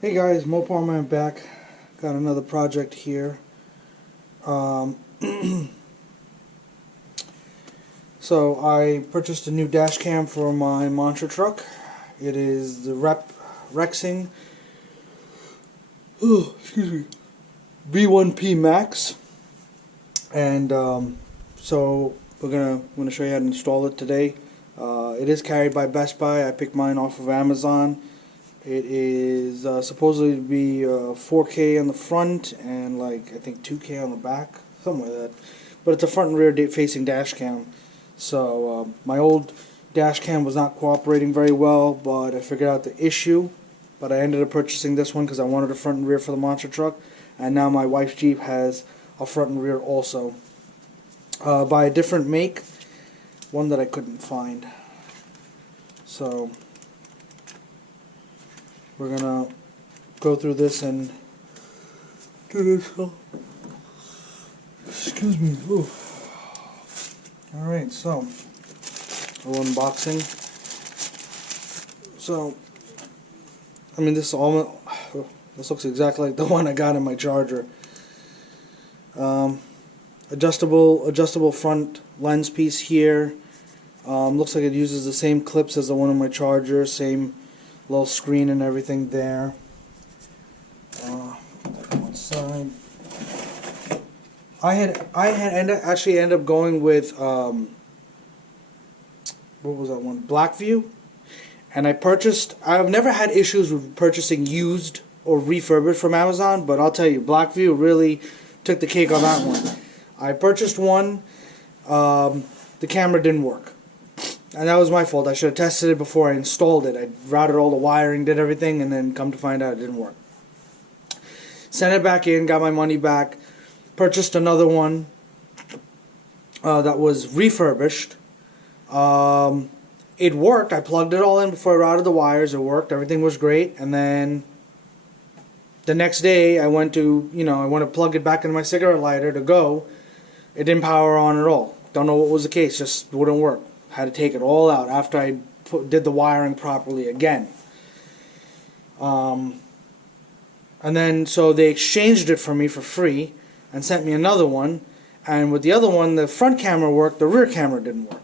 Hey guys, Mopar back. Got another project here. So I purchased a new dash cam for my monster truck. It is the REXING V1P MAX, and so I'm gonna show you how to install it today. It is carried by Best Buy. I picked mine off of Amazon. It is supposedly to be 4K on the front and like I think 2K on the back, something like that. But it's a front and rear facing dash cam. So my old dash cam was not cooperating very well, but I figured out the issue. But I ended up purchasing this one because I wanted a front and rear for the monster truck, and now my wife's Jeep has a front and rear also. By a different make, one that I couldn't find. So we're gonna go through this and do this. Excuse me. Ooh. All right, so we're unboxing. So, I mean, this looks exactly like the one I got in my charger. Adjustable front lens piece here. Looks like it uses the same clips as the one in my charger. Same little screen and everything there. One side. I actually ended up going with what was that one? Blackview, and I've never had issues with purchasing used or refurbished from Amazon, but I'll tell you, Blackview really took the cake on that one. I purchased one, the camera didn't work. And that was my fault. I should have tested it before I installed it. I routed all the wiring, did everything, and then come to find out it didn't work. Sent it back in, got my money back, purchased another one that was refurbished. It worked. I plugged it all in before I routed the wires. It worked. Everything was great. And then the next day I went to plug it back into my cigarette lighter to go. It didn't power on at all. Don't know what was the case. Just wouldn't work. Had to take it all out after I did the wiring properly again. And then so they exchanged it for me for free and sent me another one. And with the other one, the front camera worked, the rear camera didn't work.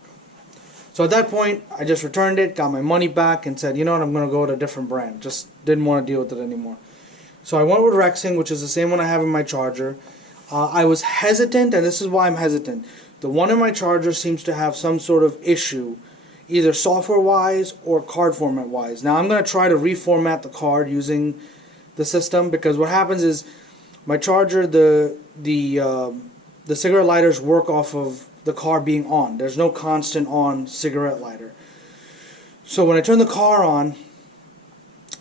So at that point, I just returned it, got my money back, and said, you know what, I'm going to go with a different brand. Just didn't want to deal with it anymore. So I went with REXING, which is the same one I have in my charger. I was hesitant, and this is why I'm hesitant. The one in my charger seems to have some sort of issue, either software-wise or card format-wise. Now I'm going to try to reformat the card using the system, because what happens is my charger, the cigarette lighters work off of the car being on. There's no constant on cigarette lighter. So when I turn the car on,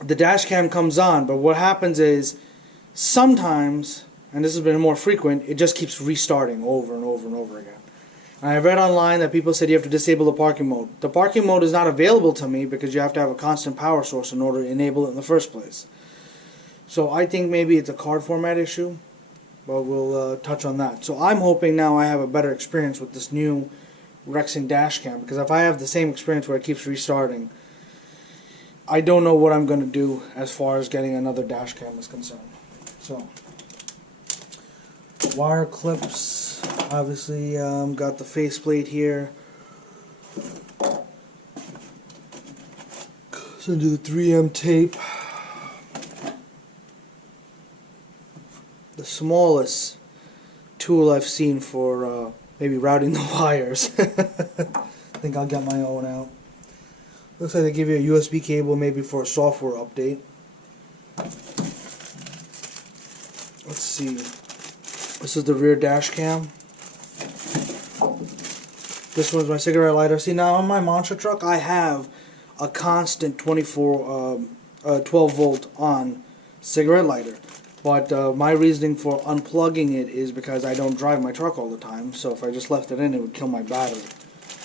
the dash cam comes on, but what happens is sometimes, and this has been more frequent, it just keeps restarting over and over and over again. And I read online that people said you have to disable the parking mode. The parking mode is not available to me because you have to have a constant power source in order to enable it in the first place. So I think maybe it's a card format issue, but we'll touch on that. So I'm hoping now I have a better experience with this new REXING dash cam, because if I have the same experience where it keeps restarting, I don't know what I'm going to do as far as getting another dash cam is concerned. So, wire clips, obviously got the faceplate here. So do the 3M tape. The smallest tool I've seen for maybe routing the wires. I think I'll get my own out. Looks like they give you a USB cable maybe for a software update. Let's see. This is the rear dash cam. This one's my cigarette lighter. See, now on my monster truck I have a constant 12 volt on cigarette lighter. But my reasoning for unplugging it is because I don't drive my truck all the time, so if I just left it in, it would kill my battery.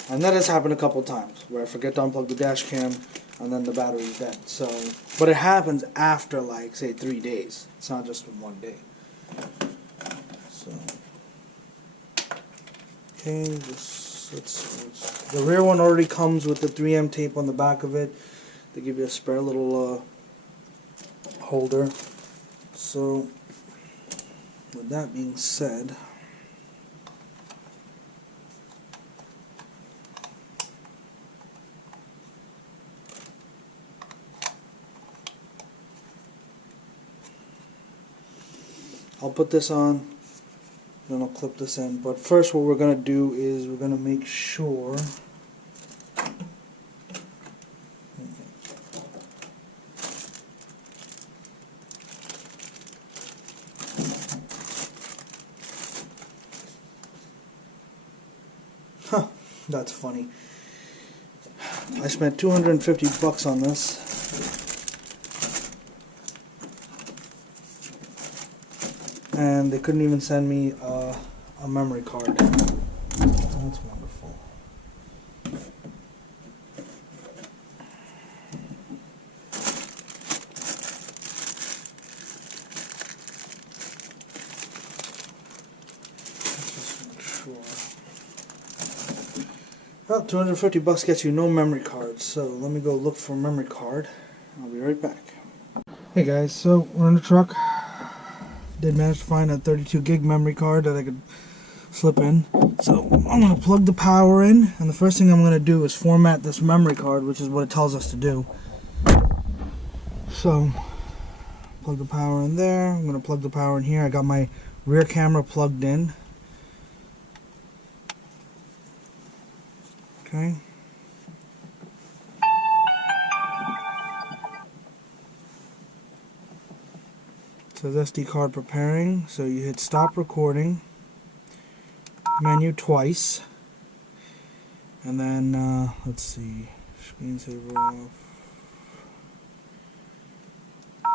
And that has happened a couple times, where I forget to unplug the dash cam, and then the battery's dead. So, but it happens after, like, say, 3 days. It's not just in one day. So, okay, the rear one already comes with the 3M tape on the back of it. They give you a spare little holder. So with that being said, I'll put this on, then I'll clip this in. But first what we're going to do is we're going to make sure that's funny. I spent $250 on this. And they couldn't even send me a memory card. That's wonderful. Let's just make sure. Well, $250 gets you no memory card, so let me go look for a memory card. I'll be right back. Hey guys, so we're in the truck. Did manage to find a 32 gig memory card that I could slip in. So I'm going to plug the power in, and the first thing I'm going to do is format this memory card, which is what it tells us to do. So plug the power in there. I'm going to plug the power in here. I got my rear camera plugged in. Okay. So SD card preparing, so you hit stop recording, menu twice, and then let's see, screensaver off,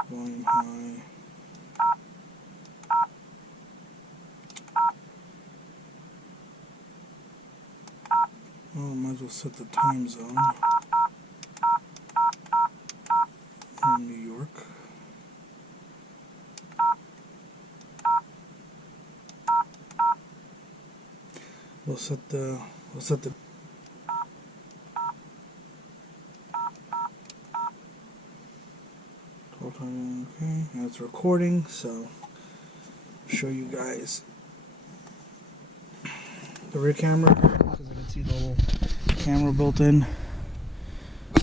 volume high, might as well set the time zone, we're in New York. We'll set the okay, now it's recording, so I'll show you guys the rear camera, because I can see the little camera built in.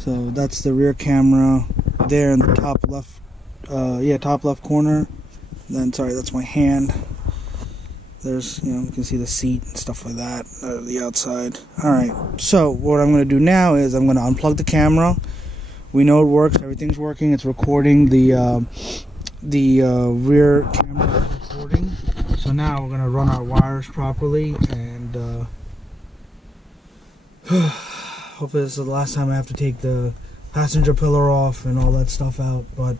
So that's the rear camera there in the top left, top left corner. And then, sorry, that's my hand. There's, you can see the seat and stuff like that, the outside. Alright, so what I'm going to do now is I'm going to unplug the camera. We know it works, everything's working, it's recording, the rear camera is recording. So now we're going to run our wires properly, and hopefully this is the last time I have to take the passenger pillar off and all that stuff out. But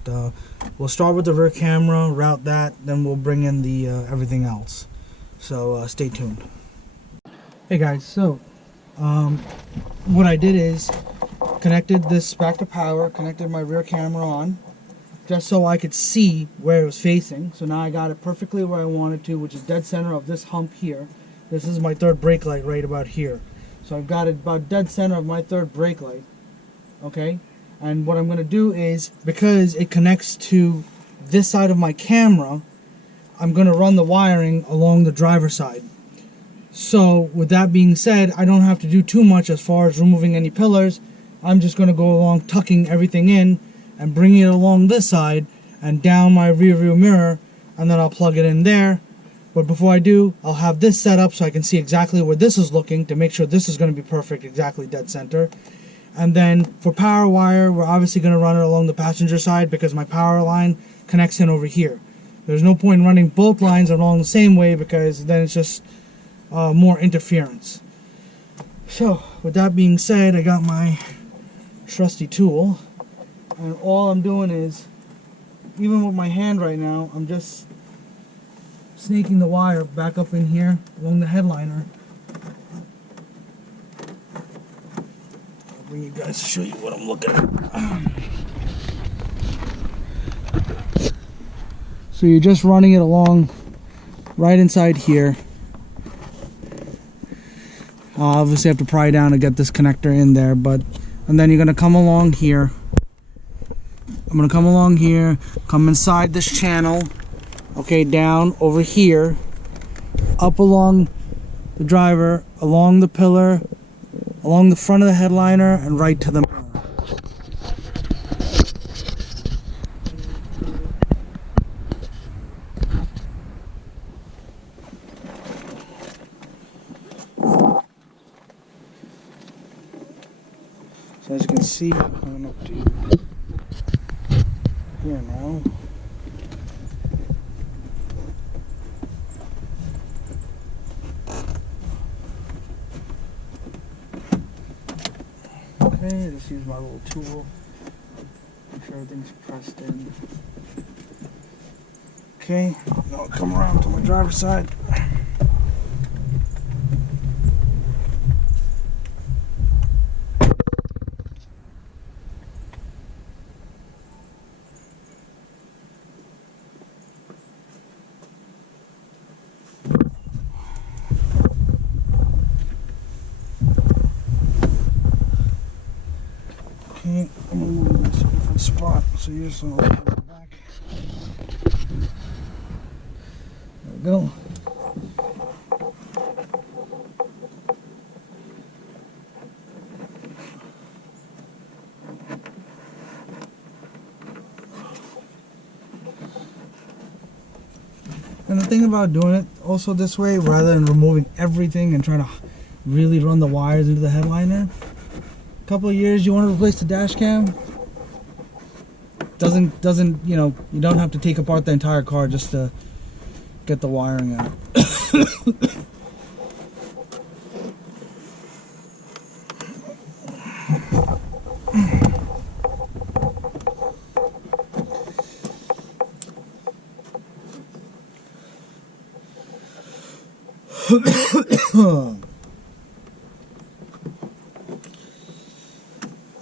we'll start with the rear camera, route that, then we'll bring in the everything else. So stay tuned. Hey guys, so what I did is connected this back to power, connected my rear camera on, just so I could see where it was facing. So now I got it perfectly where I wanted to, which is dead center of this hump here. This is my third brake light right about here. So I've got it about dead center of my third brake light. Okay, and what I'm going to do is, because it connects to this side of my camera, I'm going to run the wiring along the driver's side. So with that being said, I don't have to do too much as far as removing any pillars. I'm just going to go along tucking everything in and bringing it along this side and down my rear view mirror, and then I'll plug it in there. But before I do, I'll have this set up so I can see exactly where this is looking to make sure this is going to be perfect, exactly dead center. And then for power wire, we're obviously going to run it along the passenger side because my power line connects in over here. There's no point in running both lines along the same way, because then it's just more interference. So with that being said, I got my trusty tool, and all I'm doing is, even with my hand right now, I'm just snaking the wire back up in here along the headliner. I'll bring you guys to show you what I'm looking at. So you're just running it along right inside here. I'll obviously have to pry down to get this connector in there, and then you're going to come along here, I'm gonna come along here, come inside this channel, okay, down over here, up along the driver, along the pillar, along the front of the headliner, and right to the mirror. So as you can see, I'm coming up to here now. Okay, just use my little tool. Make sure everything's pressed in. Okay, now I'll come around to my driver's side. Okay, I'm gonna move this to a different spot, so you're just gonna open it back. There we go. And the thing about doing it also this way, rather than removing everything and trying to really run the wires into the headliner, couple of years you want to replace the dash cam, doesn't you know, you don't have to take apart the entire car just to get the wiring out.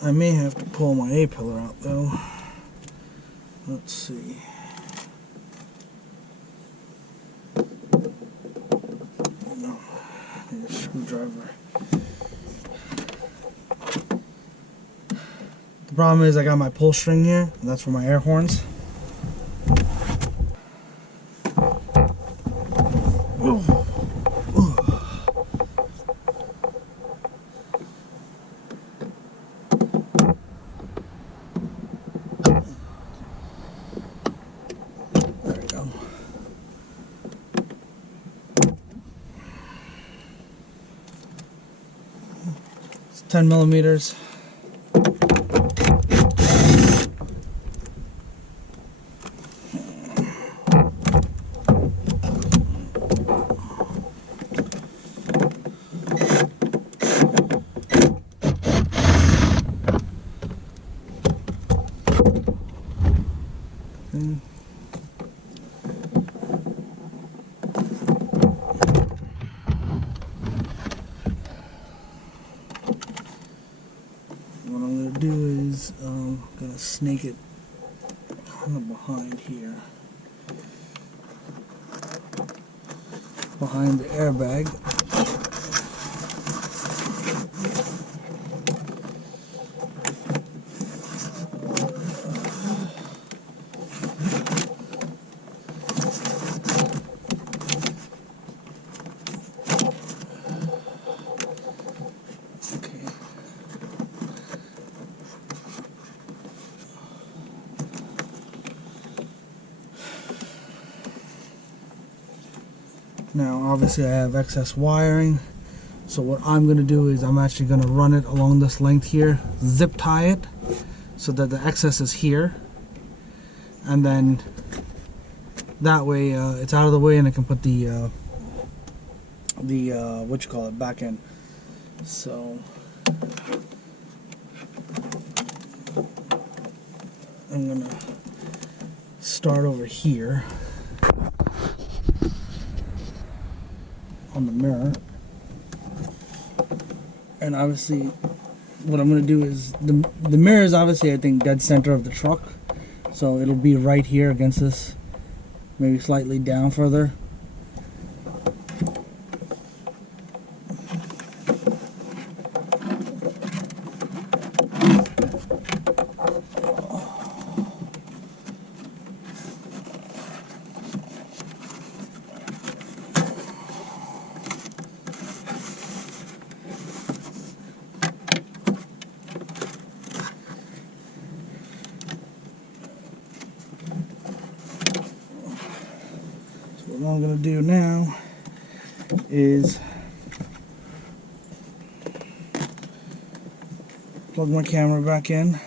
I may have to pull my A-pillar out though. Let's see. No, I need a screwdriver. The problem is I got my pull string here, and that's for my air horns. It's 10 millimeters. What I'm going to do is I'm going to snake it kind of behind here, behind the airbag. Now obviously I have excess wiring, so what I'm going to do is I'm actually going to run it along this length here, zip tie it so that the excess is here, and then that way it's out of the way and I can put the what you call it, back in. So I'm going to start over here on the mirror, and obviously what I'm going to do is the mirror is obviously I think dead center of the truck, so it'll be right here against this, maybe slightly down further. all I'm going to do now is plug my camera back in.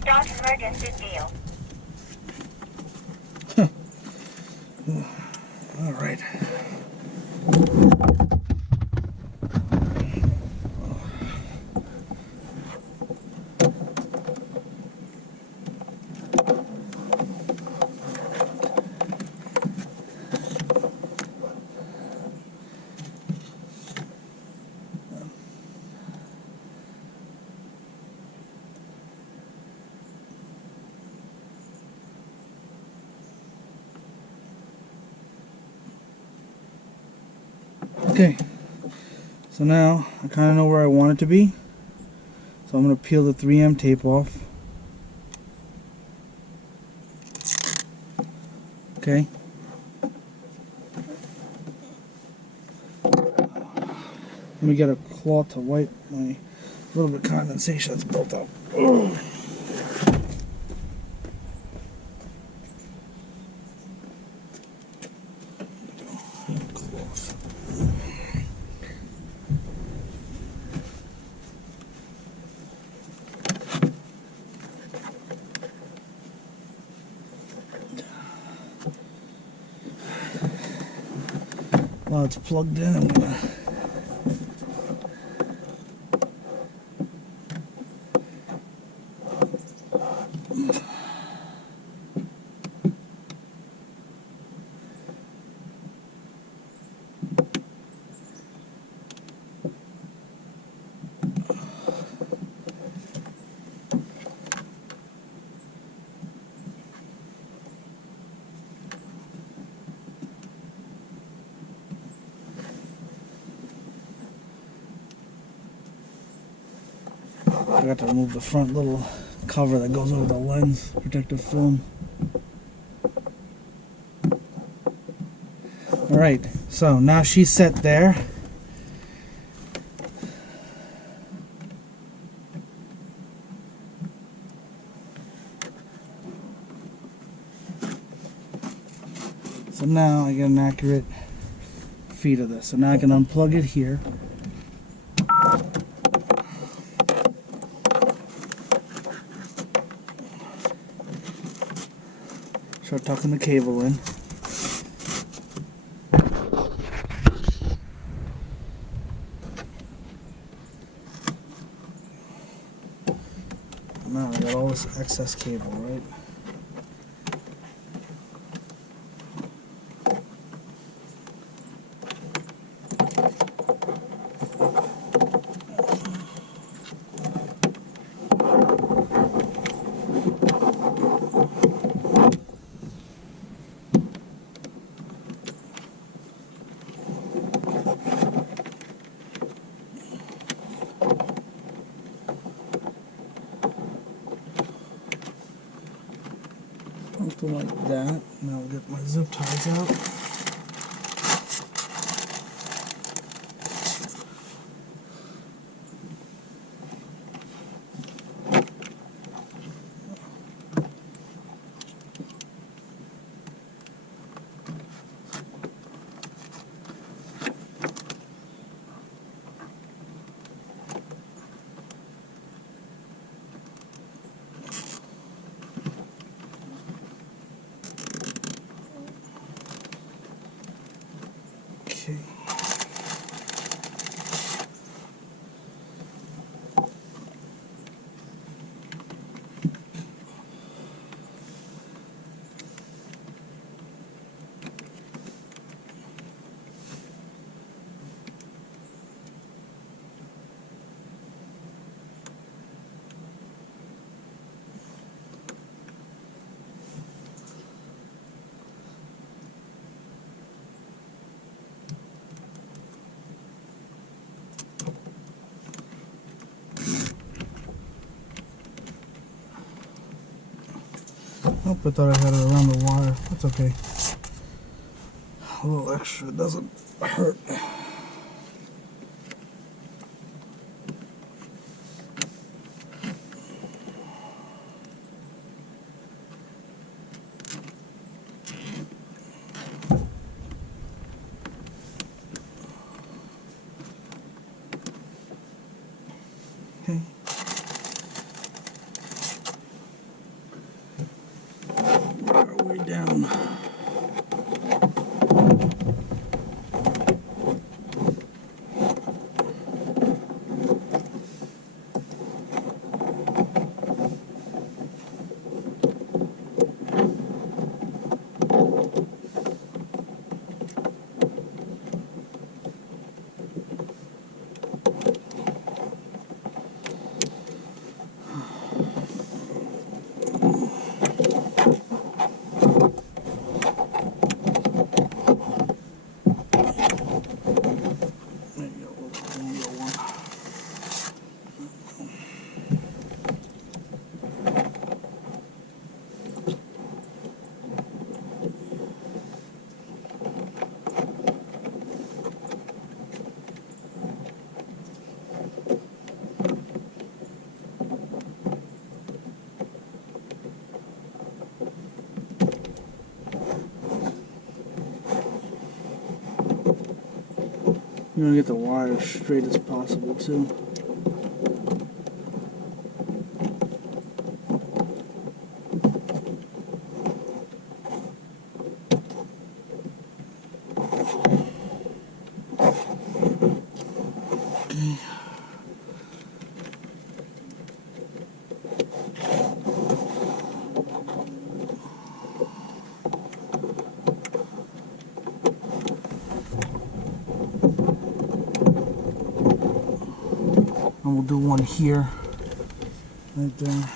Start emergency deal. All right. Okay, so now I kind of know where I want it to be, so I'm going to peel the 3M tape off. Okay. Let me get a cloth to wipe my little bit of condensation that's built up. Ugh. While it's plugged in, I'm gonna I got to remove the front little cover that goes over the lens protective film. Alright, so now she's set there. So now I get an accurate feed of this. So now I can unplug it here. Start tucking the cable in. Now I got all this excess cable, right? Something like that. Now I'll get my zip ties out. Okay. Oh, I thought I had it around the wire. That's okay. a little extra doesn't hurt. Okay. Our way down. You want to get the wire as straight as possible too. And we'll do one here, right there.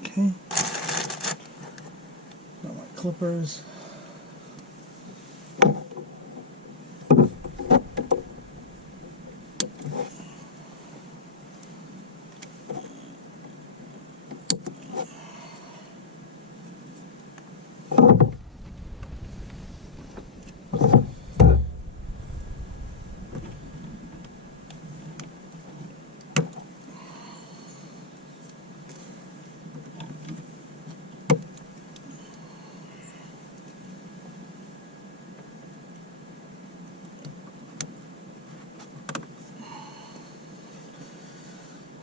Okay. Got my clippers.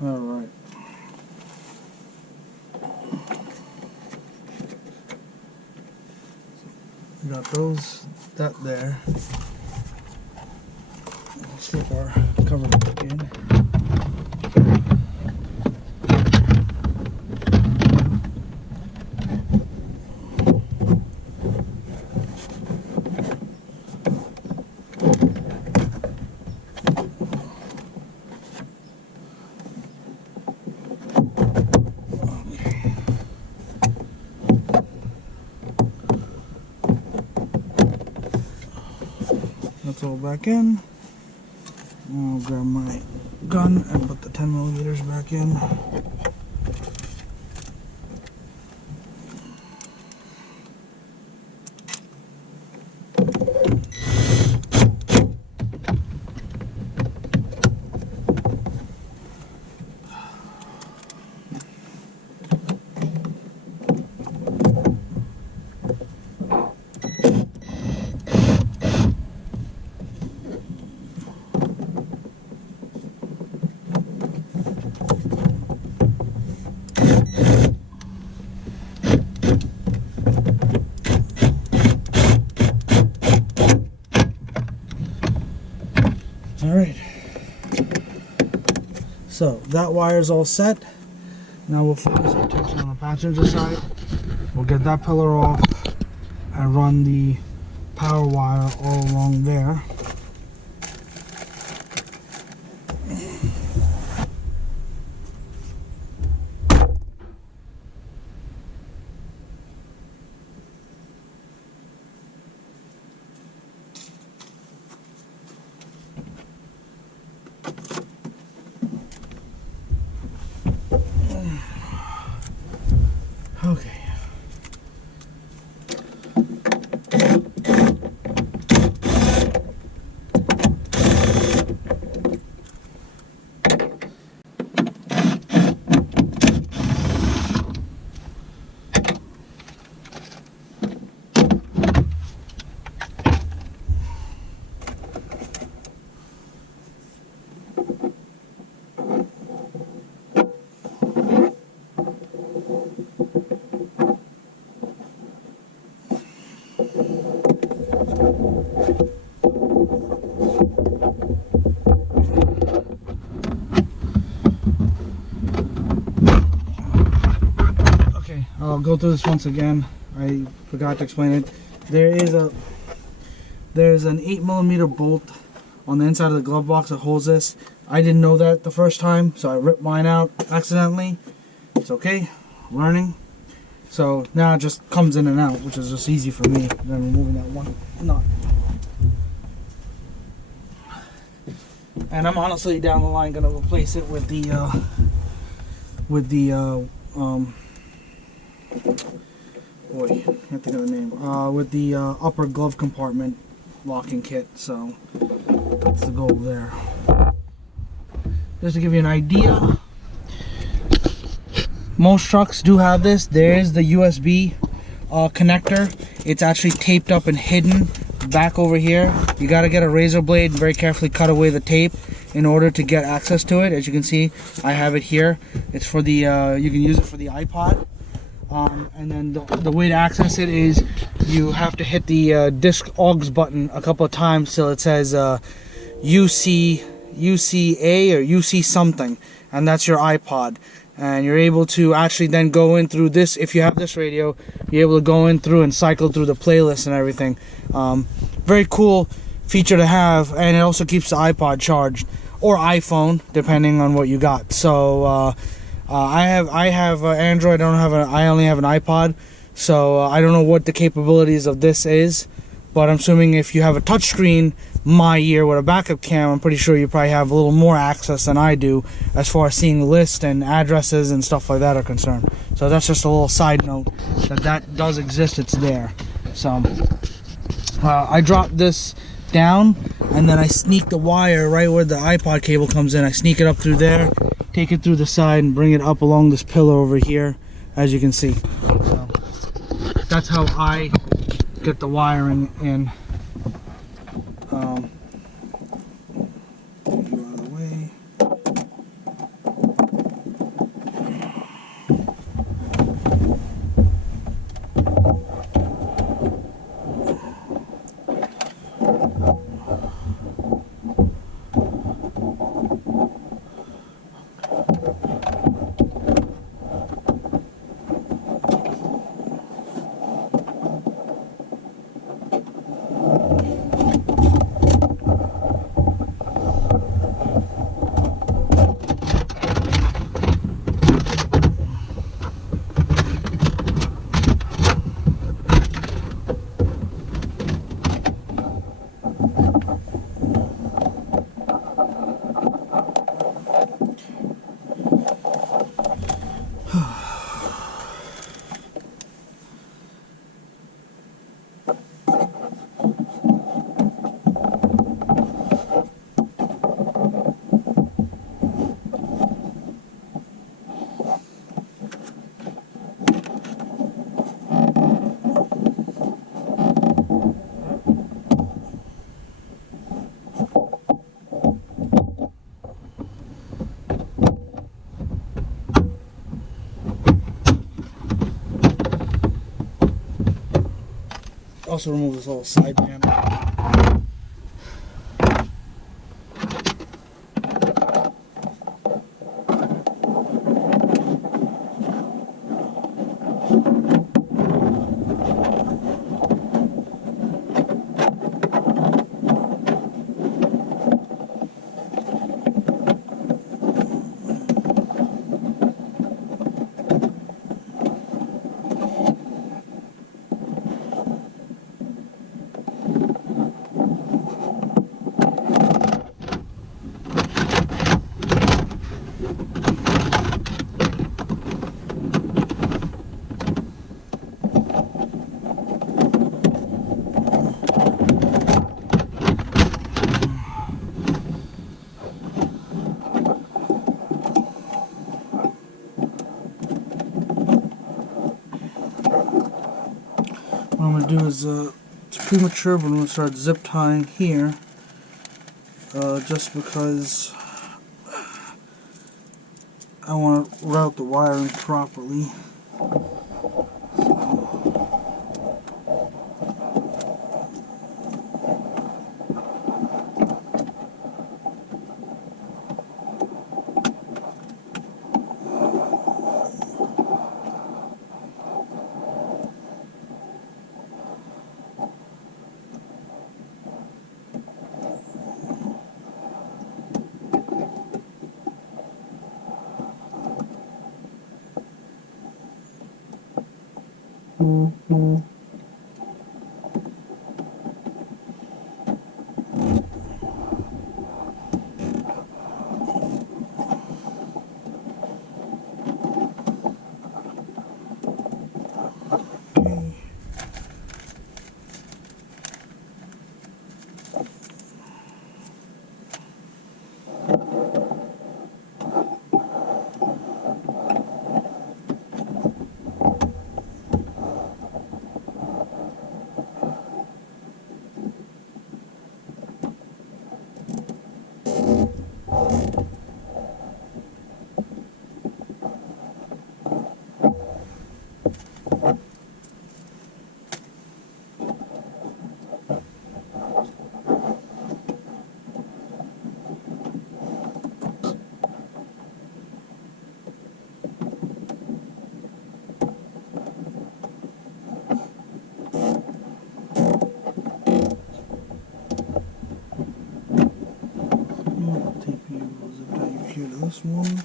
All right. We got that there. We'll slip our cover back in. That's all back in. I'll grab my gun and put the 10mm back in. Alright, so that wire's all set. Now we'll focus our attention on the passenger side. We'll get that pillar off and run the power wire all along there. go through this once again. I forgot to explain it. There's an 8mm bolt on the inside of the glove box that holds this. I didn't know that the first time, so I ripped mine out accidentally. It's okay, learning. So now it just comes in and out, which is just easy for me than removing that one nut. And I'm honestly down the line gonna replace it with the boy, can't think of the name. With the upper glove compartment locking kit. So that's the goal there. Just to give you an idea, most trucks do have this. There's the USB connector. It's actually taped up and hidden back over here. You got to get a razor blade and very carefully cut away the tape in order to get access to it. As you can see, I have it here. It's for the you can use it for the iPod. And then the way to access it is you have to hit the disc aux button a couple of times till it says UCA or UC something, and that's your iPod. And you're able to actually then go in through this. If you have this radio, you're able to go in through and cycle through the playlist and everything. Very cool feature to have, and it also keeps the iPod charged, or iPhone depending on what you got. So I have Android. I only have an iPod, so I don't know what the capabilities of this is, but I'm assuming if you have a touchscreen my ear with a backup cam, I'm pretty sure you probably have a little more access than I do as far as seeing lists and addresses and stuff like that are concerned. So that's just a little side note that does exist. It's there. So I dropped this down, and then I sneak the wire right where the iPod cable comes in. I sneak it up through there, take it through the side, and bring it up along this pillar over here, as you can see. So that's how I get the wiring in. Get you out of the way. Also remove this little side panel. What I'm going to do is, it's premature, but I'm going to start zip tying here, just because I want to route the wiring properly. This one.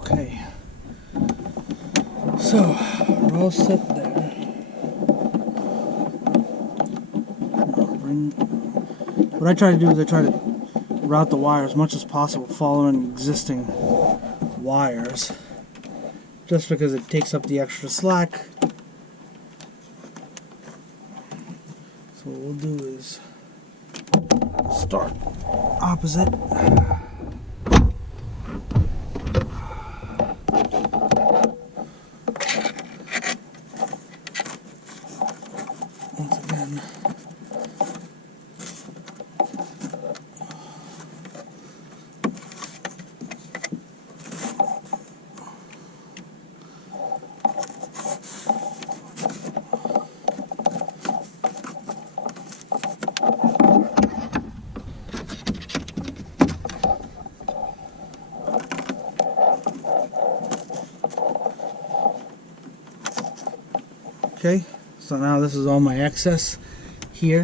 Okay. So, we're all set there. What I try to do is I try to route the wire as much as possible following existing wires, just because it takes up the extra slack. So what we'll do is start opposite. Once again. Okay, so now this is all my excess here.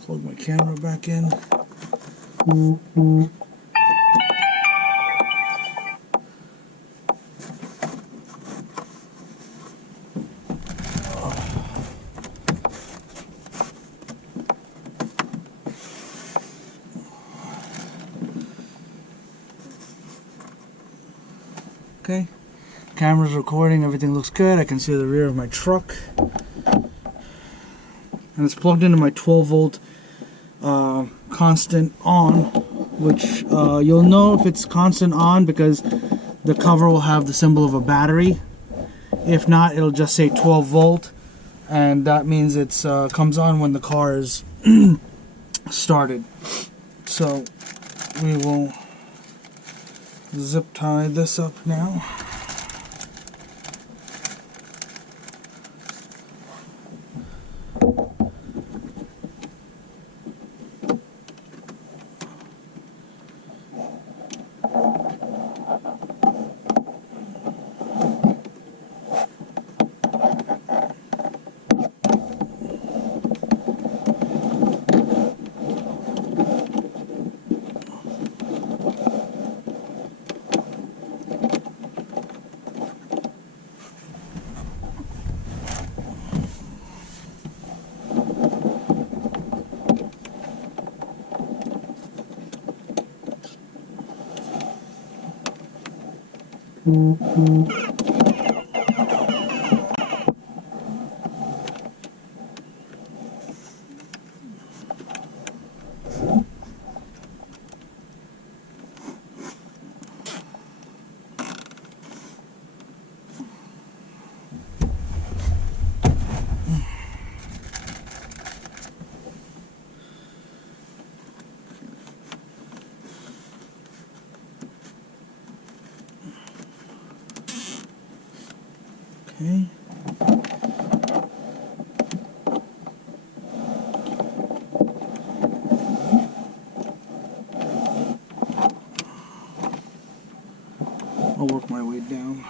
Plug my camera back in. Okay, camera's recording, everything looks good. I can see the rear of my truck. And it's plugged into my 12 volt constant on, which you'll know if it's constant on because the cover will have the symbol of a battery. If not, it'll just say 12 volt, and that means it's comes on when the car is started. So we will zip tie this up now. Okay. I'll work my way down.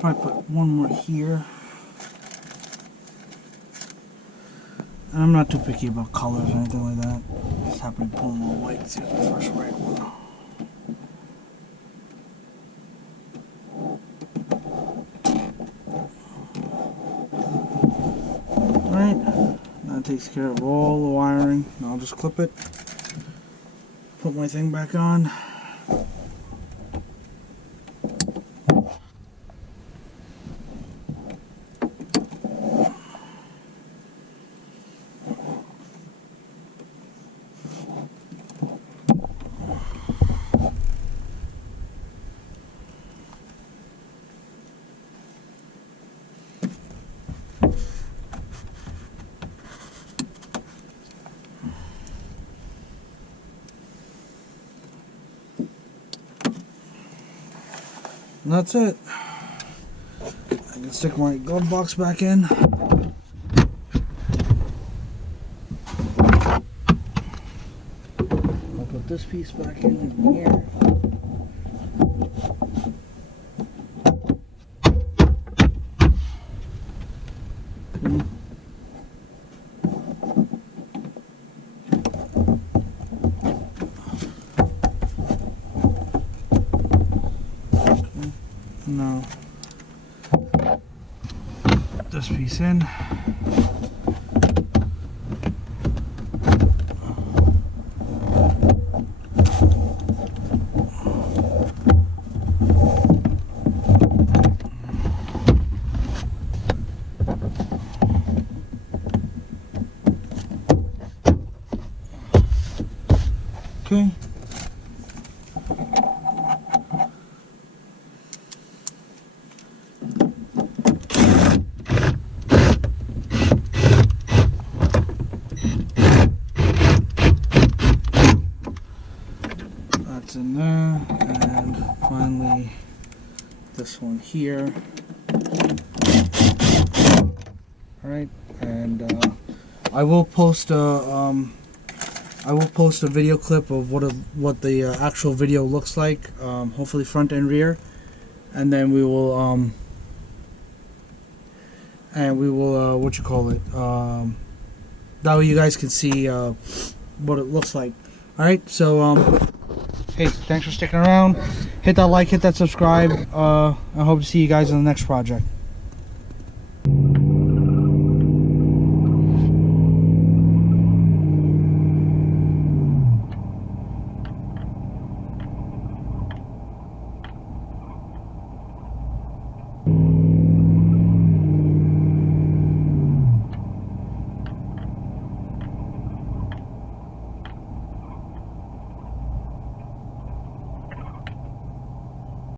Probably put one more here. And I'm not too picky about colors or anything like that. Just happen to pull more white. See the first right one. Alright, that takes care of all the wiring. Now I'll just clip it. Put my thing back on. And that's it. I can stick my glove box back in. I'll put this piece back in here. Now, this piece in. Okay. That's in there, and finally this one here. All right, and I will post a video clip of what the actual video looks like, hopefully front and rear, and then we will what you call it, that way you guys can see what it looks like. All right, so hey, thanks for sticking around. Hit that like, hit that subscribe. I hope to see you guys in the next project.